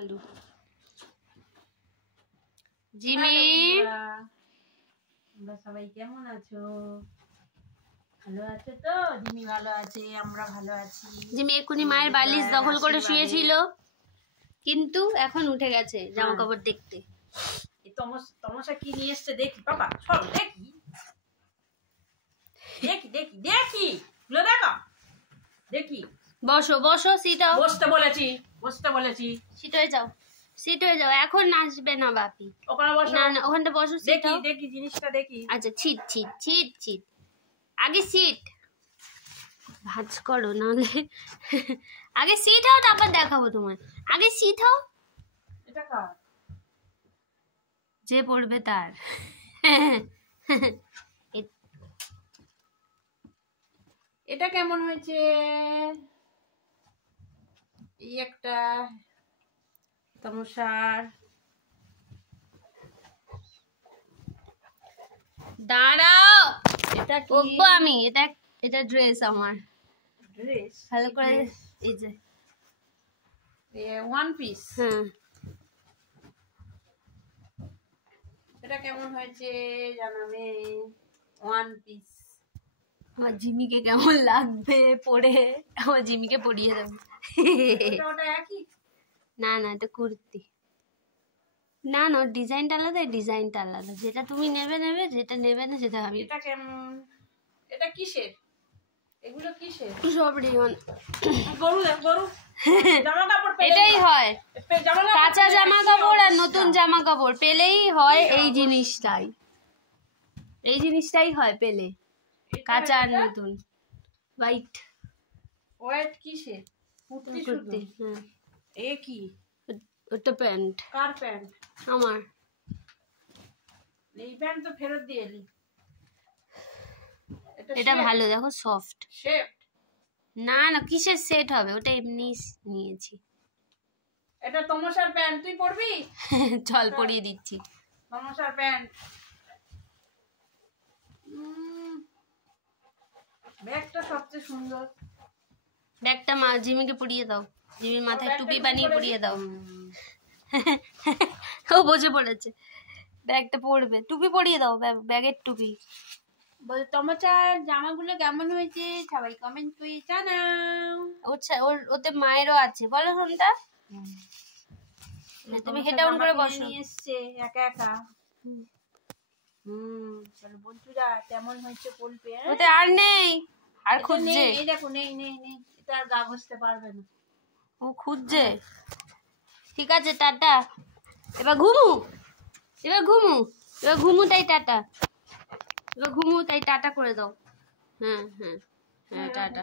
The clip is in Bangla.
চালু। জিমি, তোমরা সবাই কেমন আছো? ভালো আছো তো? জিমি ভালো আছে, আমরা ভালো আছি। জিমি এক্ষুনি মায়ের বালিশ দখল করে শুয়েছিল, কিন্তু এখন উঠে গেছে জামা কাপড় দেখতে। তমসা কি নিয়ে এসছে দেখি বাবা, চল দেখি দেখি দেখি দেখি গুলো দেখো দেখি। বসো বসো, সিট হও। বসতে বলেছি, বসতে বলেছি। সিট হয়ে যাও, সিট হয়ে যাও। এখন আসবে না বাপি, ওখানে বসো। না না, ওখানটা বসো, সিট দেখি হও। দেখি জিনিসটা দেখি। আচ্ছা, ছিট ছিট ছিট ছিট, আগে সিট ভাঁজ করো নাহলে। আগে সিট হও, তারপর দেখাবো তোমায়। আগে সিট হও। এটা কার? যে পড়বে তার। এটা কেমন হয়েছে? এই একটা তমসার। দাঁড়াও, এটা কি? ওগো আমি এটা, এটা ড্রেস আমার। ড্রেস? ভালো করে এই যে ওয়ান পিস। হ্যাঁ, এটা কেমন হয়েছে জানাবে। One piece. আমার জিমিকে কেমন লাগবে পরে, আমার জিমিকে পরিয়ে দেবো। ওটা একই? না না, এটা কুর্তি। না না, ডিজাইনটা আলাদা, ডিজাইনটা আলাদা। যেটা তুমি নেবে নেবে, যেটা নেবে না সেটা আমি। এটা কেমন? এটা কিসের? এগুলো কিসের? সব রেয়ন। গরু দেখ, গরু। জামা কাপড় এটাই হয়, কাঁচা জামা কাপড় আর নতুন জামা কাপড় পেলেই হয় এই জিনিসটাই। এই জিনিসটাই হয় পেলে, কাঁচা আর নতুন। হোয়াইট। হোয়াইট কিসের? কুর্তি শুধু? হ্যাঁ। এ কি? ওটা প্যান্ট। কার প্যান্ট? আমার। এই প্যান্ট তো ফেরত দিয়ে এলি। এটা ভালো, দেখো সফট। শেপ? না না, কিসের সেট হবে, ওটা এমনি নিয়েছি। এটা তমসার প্যান্ট, তুই পরবি? চল পরিয়ে দিচ্ছি। তমসার প্যান্ট। ব্যাগটা সবচেয়ে সুন্দর। ব্যাগটা মা জিমিকে পরিয়ে দাও, জিমির মাথায় টুপি বানিয়ে পরিয়ে দাও। ও বসে পড়েছে, ব্যাগটা পরবে, টুপি পরিয়ে দাও, ব্যাগের টুপি। বল তমসার জামাগুলো কেমন হয়েছে সবাই কমেন্ট করে জানাও। ওতে মায়েরও আছে, বলো শুনটা। তুমি হেড ডাউন করে বসো। নিয়ে এসছে একা একা। চলো বন্ধুরা, কেমন হয়েছে বলবে। ওতে আর নেই, আর খুঁজছে। এই দেখো, নেই নেই নেই, এটা আর গা ঘষতে পারবে না। ও খুঁজছে। ঠিক আছে, টাটা। এবার ঘুমু, এবার ঘুমু, এবার ঘুমু, তাই টাটা। এবার ঘুমু, তাই টাটা করে দাও। হ্যাঁ হ্যাঁ হ্যাঁ, টাটা।